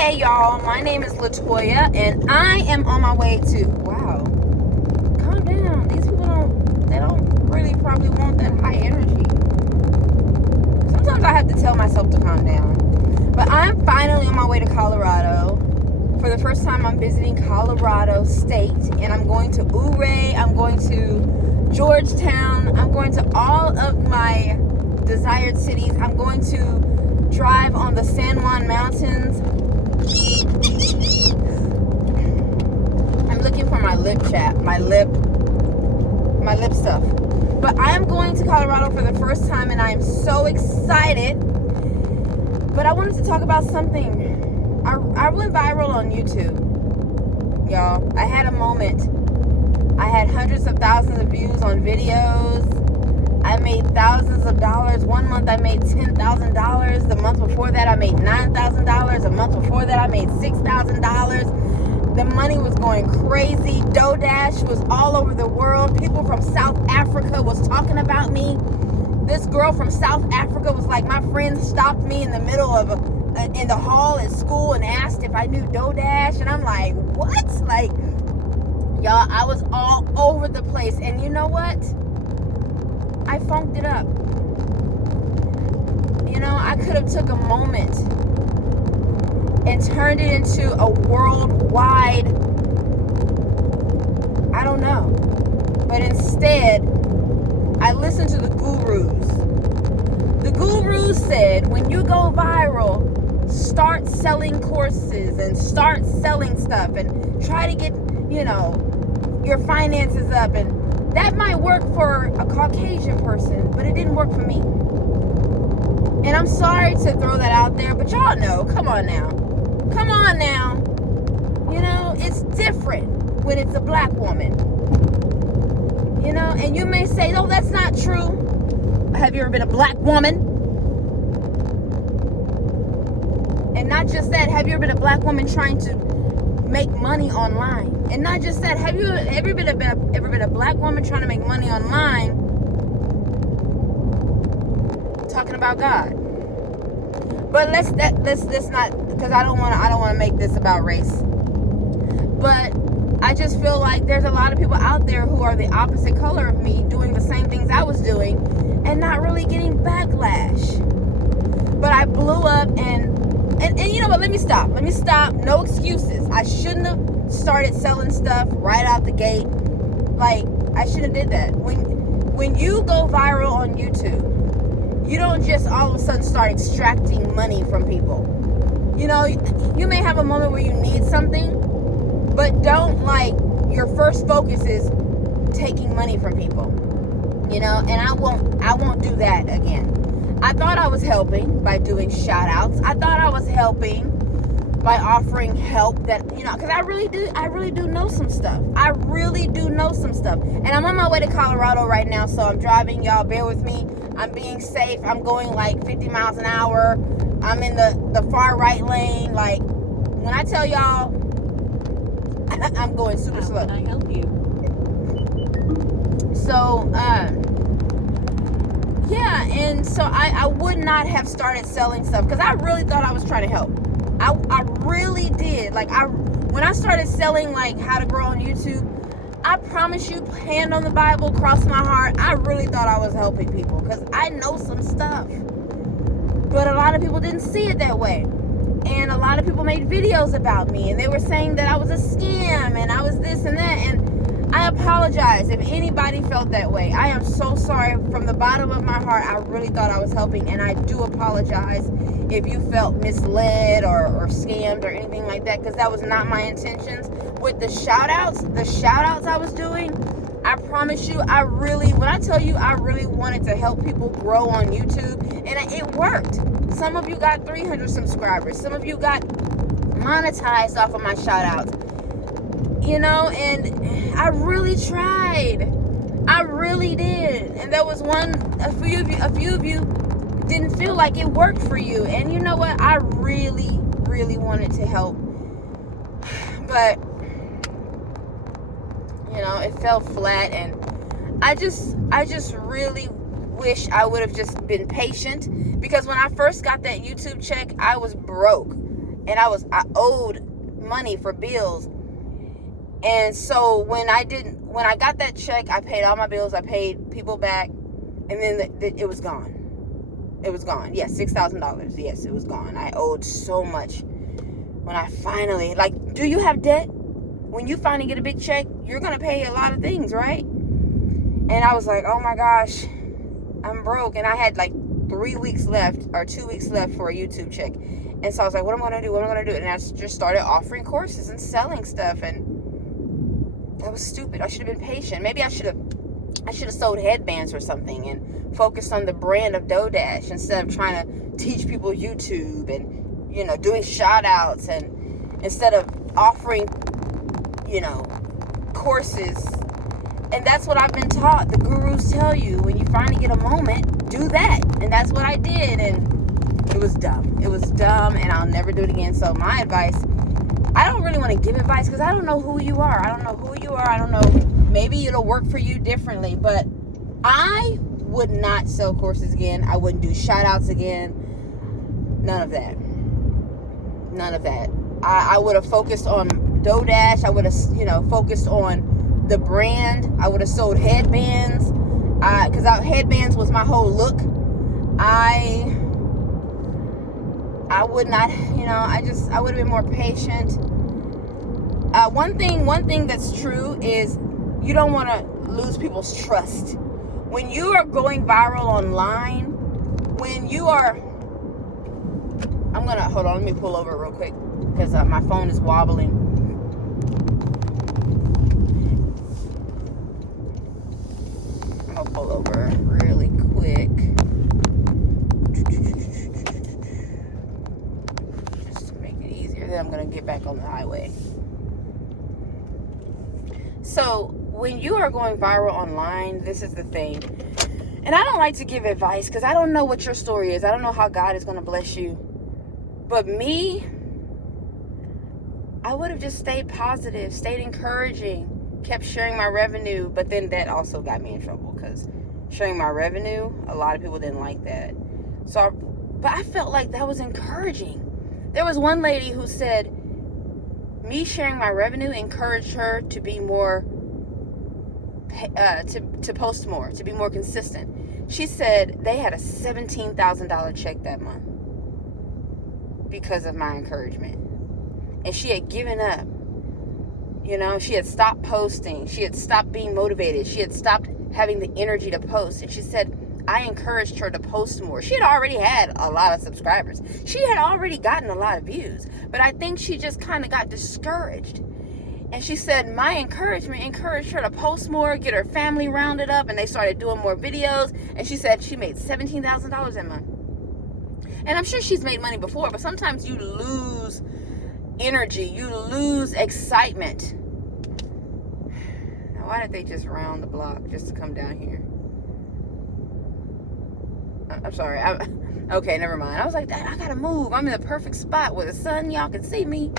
Hey y'all, my name is Latoya and I am on my way to, wow, calm down. These people they don't really probably want that high energy. Sometimes I have to tell myself to calm down. But I'm finally on my way to Colorado. For the first time I'm visiting Colorado State, and I'm going to Ouray, I'm going to Georgetown, I'm going to all of my desired cities. I'm going to drive on the San Juan Mountains. I'm looking for my lip stuff. But I am going to Colorado for the first time and I am so excited. But I wanted to talk about something. I went viral on YouTube. Y'all, I had a moment. I had hundreds of thousands of views on videos. I made thousands of dollars. One month I made $10,000. The month before that I made $9,000. The month before that I made $6,000. The money was going crazy. DoorDash was all over the world. People from South Africa was talking about me. This girl from South Africa was like, my friend stopped me in the middle of in the hall at school and asked if I knew DoorDash. And I'm like, what? Like, y'all, I was all over the place. And you know what? I funked it up. You know, I could have took a moment and turned it into a worldwide, I don't know. But instead, I listened to the gurus. The gurus said, when you go viral, start selling courses and start selling stuff and try to get, you know, your finances up. And that might work for a Caucasian person, but it didn't work for me. And I'm sorry to throw that out there, but y'all know, come on now. Come on now. You know, it's different when it's a black woman. You know, and you may say, no, that's not true. Have you ever been a black woman? And not just that, have you ever been a black woman trying to make money online? And not just that, have you ever been a black woman trying to make money online talking about God? But let's not, because I don't want to make this about race. But I just feel like there's a lot of people out there who are the opposite color of me doing the same things I was doing and not really getting backlash. But I blew up and you know what, let me stop. No excuses. I shouldn't have started selling stuff right out the gate. Like, I shouldn't have did that. When you go viral on YouTube, you don't just all of a sudden start extracting money from people. You know, you may have a moment where you need something, but don't, like, your first focus is taking money from people. You know, and I won't do that again. I thought I was helping by doing shout outs. I thought I was helping by offering help that, you know, because I really do know some stuff. I really do know some stuff. And I'm on my way to Colorado right now, so I'm driving. Y'all bear with me. I'm being safe. I'm going like 50 miles an hour. I'm in the far right lane. Like, when I tell y'all, I'm going super slow. How can I help you? So, yeah, and so I would not have started selling stuff because I really thought I was trying to help. I really did. Like, when I started selling, like, how to grow on YouTube, I promise you, hand on the Bible, cross my heart, I really thought I was helping people because I know some stuff. But a lot of people didn't see it that way. And a lot of people made videos about me, and they were saying that I was a scam and I was this and that. And I apologize if anybody felt that way. I am so sorry from the bottom of my heart. I really thought I was helping, and I do apologize if you felt misled or scammed or anything like that, because that was not my intentions. With the shout outs I was doing, I promise you, when I tell you I really wanted to help people grow on YouTube, and it worked. Some of you got 300 subscribers. Some of you got monetized off of my shout outs. You know, and I really tried. I really did. And there was a few of you didn't feel like it worked for you. And you know what? I really, really wanted to help. But, you know, it fell flat, and I just really wish I would have just been patient, because when I first got that YouTube check, I was broke. And I owed money for bills. And so when I got that check, I paid all my bills, I paid people back, and then it was gone. It was gone. Yes, $6,000. Yes, it was gone. I owed so much. When I finally, like, do you have debt? When you finally get a big check, you're going to pay a lot of things, right? And I was like, oh my gosh, I'm broke. And I had like 3 weeks left or 2 weeks left for a YouTube check. And so I was like, what am I going to do? What am I going to do? And I just started offering courses and selling stuff. And that was stupid. I should have been patient. Maybe I should have sold headbands or something and focused on the brand of DoorDash instead of trying to teach people YouTube and, you know, doing shout outs, and instead of offering, you know, courses. And that's what I've been taught. The gurus tell you when you finally get a moment, do that. And that's what I did. And it was dumb. It was dumb, and I'll never do it again. So my advice, I don't really want to give advice because I don't know who you are. I don't know who you are. I don't know. Maybe it'll work for you differently. But I would not sell courses again. I wouldn't do shout outs again. None of that. None of that. I would have focused on DoorDash. I would have, you know, focused on the brand. I would have sold headbands. Because headbands was my whole look. I would not, you know, I would have been more patient. One thing that's true is you don't want to lose people's trust. When you are going viral online, hold on, let me pull over real quick because my phone is wobbling. I'm going to pull over really quick. I'm going to get back on the highway. So when you are going viral online, this is the thing. And I don't like to give advice because I don't know what your story is. I don't know how God is going to bless you. But me, I would have just stayed positive, stayed encouraging, kept sharing my revenue. But then that also got me in trouble because sharing my revenue, a lot of people didn't like that. But I felt like that was encouraging. There was one lady who said, me sharing my revenue encouraged her to be more, to post more, to be more consistent. She said they had a $17,000 check that month because of my encouragement. And she had given up. You know, she had stopped posting. She had stopped being motivated. She had stopped having the energy to post. And she said, I encouraged her to post more. She had already had a lot of subscribers. She had already gotten a lot of views. But I think she just kind of got discouraged. And she said my encouragement encouraged her to post more, get her family rounded up, and they started doing more videos. And she said she made $17,000 a month. And I'm sure she's made money before, but sometimes you lose energy. You lose excitement. Now, why did they just round the block just to come down here? I'm sorry. Okay, never mind. I was like, I gotta move. I'm in the perfect spot where the sun, y'all can see me.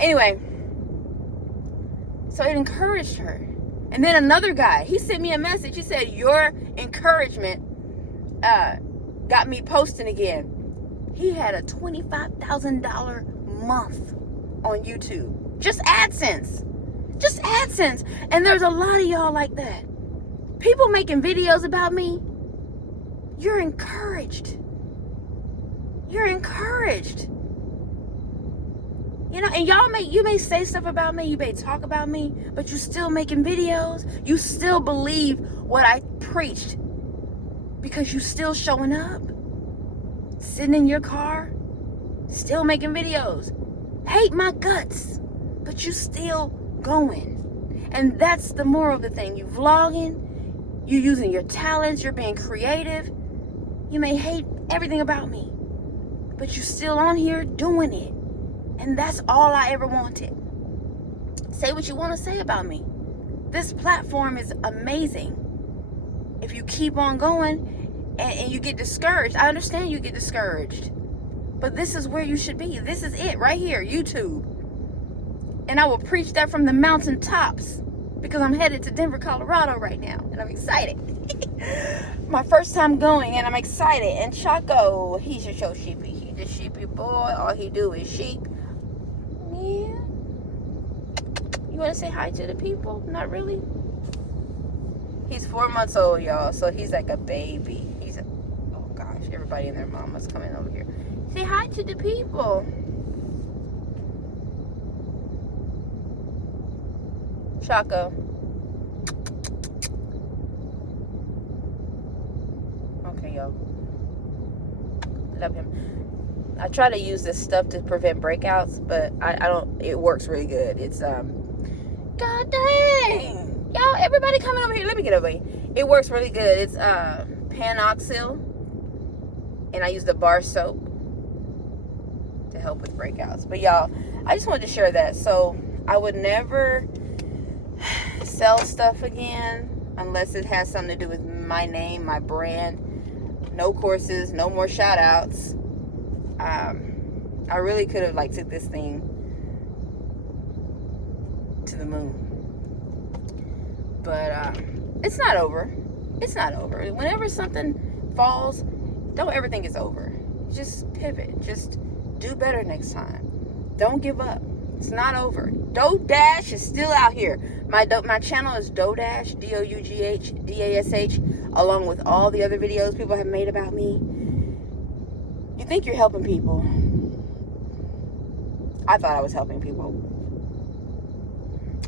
Anyway, so it encouraged her. And then another guy, he sent me a message. He said, your encouragement got me posting again. He had a $25,000 month on YouTube. Just AdSense. Just AdSense. And there's a lot of y'all like that. People making videos about me. You're encouraged. You're encouraged. You know, and you may say stuff about me, you may talk about me, but you're still making videos. You still believe what I preached because you still showing up, sitting in your car, still making videos. Hate my guts, but you still going. And that's the moral of the thing. You vlogging, you using your talents, you're being creative. You may hate everything about me, but you're still on here doing it. And that's all I ever wanted. Say what you want to say about me. This platform is amazing. If you keep on going and you get discouraged, I understand you get discouraged. But this is where you should be. This is it right here, YouTube. And I will preach that from the mountaintops because I'm headed to Denver, Colorado right now. And I'm excited. My first time going and I'm excited. And Chaco, he's your show sheepy. the sheepy boy. All he do is sheep. Yeah. You want to say hi to the people? Not really. He's 4 months old, y'all. So he's like a baby. Oh gosh, everybody and their mama's coming over here. Say hi to the people. Chaco. Okay, y'all. Love him. I try to use this stuff to prevent breakouts, but I don't. It works really good. It's God dang, y'all! Everybody coming over here. Let me get over here. It works really good. It's Panoxyl, and I use the bar soap to help with breakouts. But y'all, I just wanted to share that. So I would never sell stuff again unless it has something to do with my name, my brand. No courses, no more shout outs. I really could have took this thing to the moon, but it's not over. It's not over. Whenever something falls, don't ever think it's over. Just pivot. Just do better next time. Don't give up. It's not over. DoDash is still out here. My channel is DoDash, DoUghDash, along with all the other videos people have made about me. You think you're helping people. I thought I was helping people.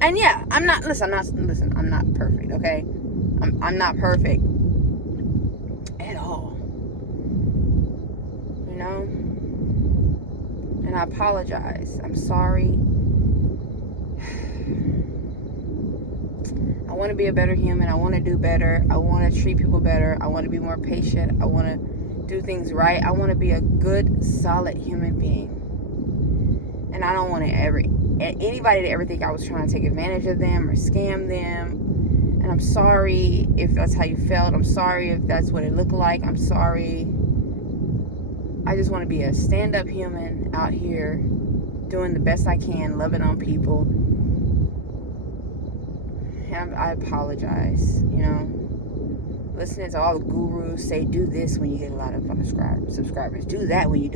And yeah, I'm not perfect, okay? I'm not perfect at all. You know? And I apologize. I'm sorry. I want to be a better human. I want to do better. I want to treat people better. I want to be more patient. I want to do things right. I want to be a good, solid human being. And I don't want anybody to ever think I was trying to take advantage of them or scam them. And I'm sorry if that's how you felt. I'm sorry if that's what it looked like. I'm sorry. I just want to be a stand-up human out here doing the best I can, loving on people. And I apologize, listening to all the gurus say do this when you get a lot of subscribers, do that when you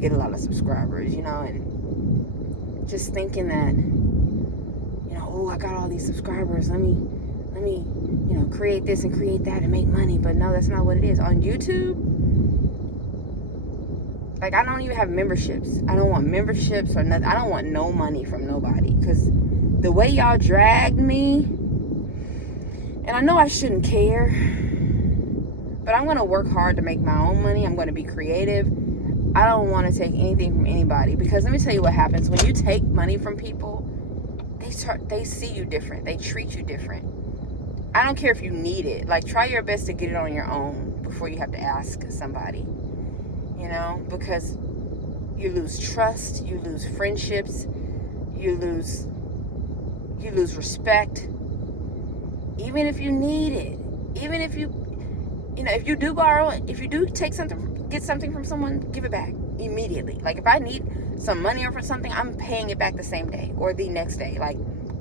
get a lot of subscribers, and just thinking that, oh, I got all these subscribers, let me create this and create that and make money. But no, that's not what it is. On YouTube, I don't even have memberships. I don't want memberships or nothing. I don't want no money from nobody, because the way y'all dragged me, and I know I shouldn't care, but I'm going to work hard to make my own money. I'm going to be creative. I don't want to take anything from anybody, because let me tell you what happens. When you take money from people, they see you different. They treat you different. I don't care if you need it. Try your best to get it on your own before you have to ask somebody, because you lose trust, you lose friendships, you lose respect. Even if you need it, even if if you do borrow, if you do get something from someone, give it back immediately. If I need some money or for something, I'm paying it back the same day or the next day.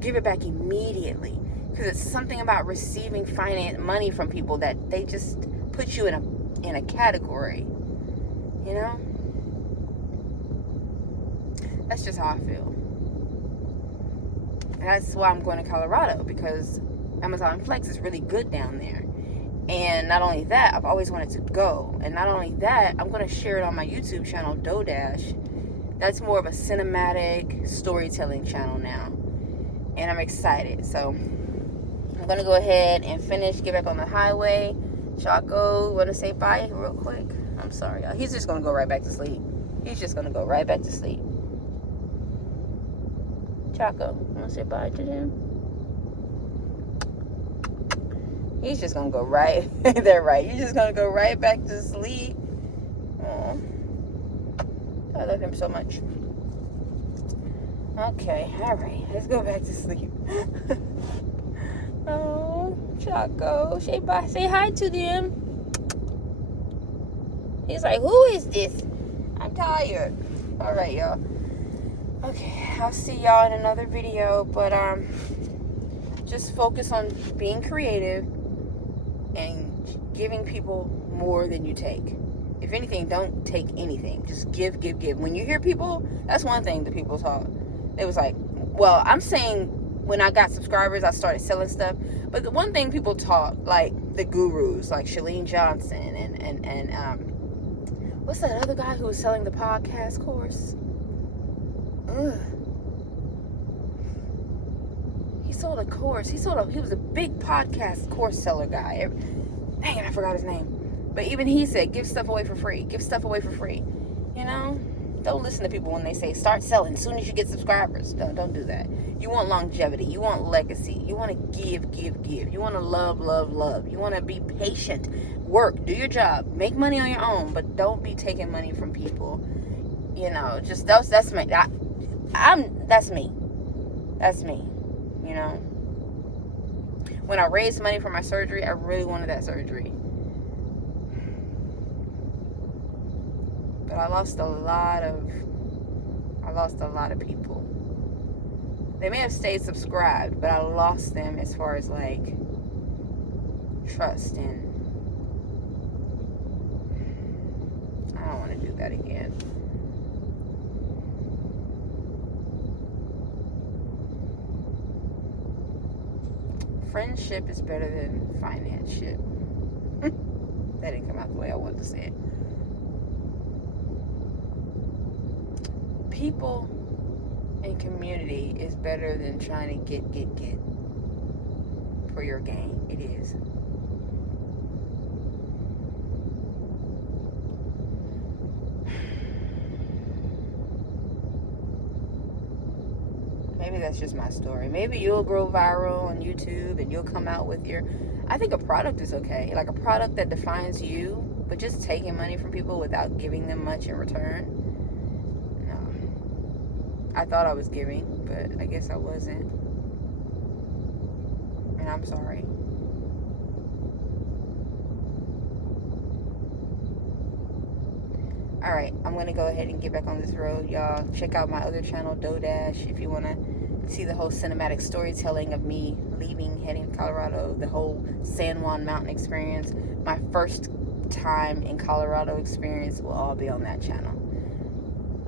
Give it back immediately, because it's something about receiving money from people that they just put you in a category. That's just how I feel. And that's why I'm going to Colorado, because Amazon Flex is really good down there. And not only that, I've always wanted to go. And not only that, I'm going to share it on my YouTube channel, DoDash. That's more of a cinematic storytelling channel now. And I'm excited. So I'm going to go ahead and get back on the highway. Chaco, want to say bye real quick? I'm sorry, y'all. He's just going to go right back to sleep. Chaco, want to say bye to him? He's just going to go right. They're right. You're just going to go right back to sleep. Oh, I love him so much. Okay, all right. Let's go back to sleep. Oh, Chaco. Say bye. Say hi to them. He's like, who is this? I'm tired. All right, y'all. Okay, I'll see y'all in another video. But just focus on being creative and giving people more than you take. If anything, don't take anything. Just give. When you hear people, that's one thing that people talk. It was like, well, I'm saying when I got subscribers, I started selling stuff. But the one thing people talk, like the gurus, like Chalene Johnson and what's that other guy who was selling the podcast course? Ugh. He sold a course. He was a big podcast course seller guy. Dang it, I forgot his name. But even he said, give stuff away for free. Give stuff away for free. You know? Don't listen to people when they say, start selling as soon as you get subscribers. Don't do that. You want longevity. You want legacy. You want to give. You want to love. You want to be patient. Work. Do your job. Make money on your own. But don't be taking money from people. You know, just that's me. That's me. That's me. You know? When I raised money for my surgery, I really wanted that surgery. But I lost a lot of people. They may have stayed subscribed, but I lost them as far as like trust, and I don't want to do that again. Friendship is better than financeship. That didn't come out the way I wanted to say it. People and community is better than trying to get for your gain. It is. Maybe that's just my story. Maybe you'll grow viral on YouTube and you'll come out with your... I think a product is okay. Like a product that defines you, but just taking money from people without giving them much in return. I thought I was giving, but I guess I wasn't. And I'm sorry. Alright, I'm going to go ahead and get back on this road, y'all. Check out my other channel, Dodash, if you want to see the whole cinematic storytelling of me leaving, heading to Colorado, the whole San Juan Mountain experience. My first time in Colorado experience will all be on that channel.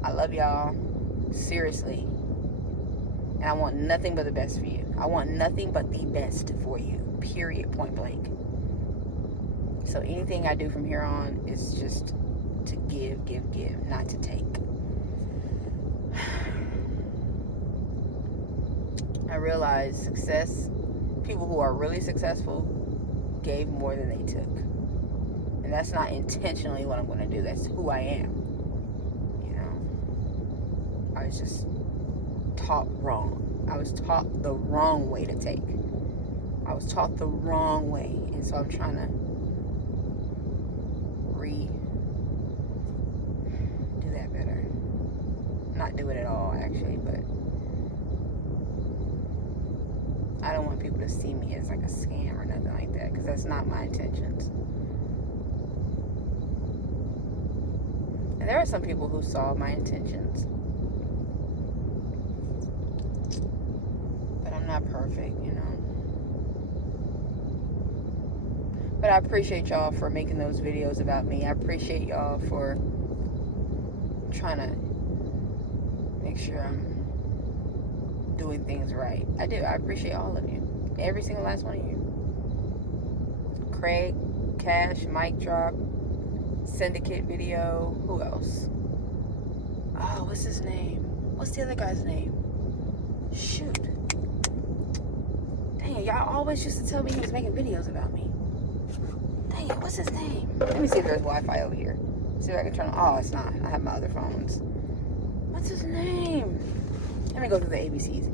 I love y'all. Seriously. And I want nothing but the best for you. I want nothing but the best for you. Period. Point blank. So anything I do from here on is just to give, not to take. I realize people who are really successful gave more than they took. And that's not intentionally what I'm going to do. That's who I am. I was just taught wrong. I was taught the wrong way to take. I was taught the wrong way. And so I'm trying to do that better. Not do it at all, actually, but I don't want people to see me as like a scam or nothing like that, because that's not my intentions. And there are some people who saw my intentions. Not perfect, you know. But I appreciate y'all for making those videos about me. I appreciate y'all for trying to make sure I'm doing things right. I do. I appreciate all of you. Every single last one of you. Craig, Cash, Mic Drop, Syndicate Video. Who else? Oh, what's his name? What's the other guy's name? Shoot. Dang, y'all always used to tell me he was making videos about me. Dang, what's his name? Let me see if there's Wi-Fi over here. See if I can turn on. Oh, it's not. I have my other phones. What's his name? Let me go through the ABCs.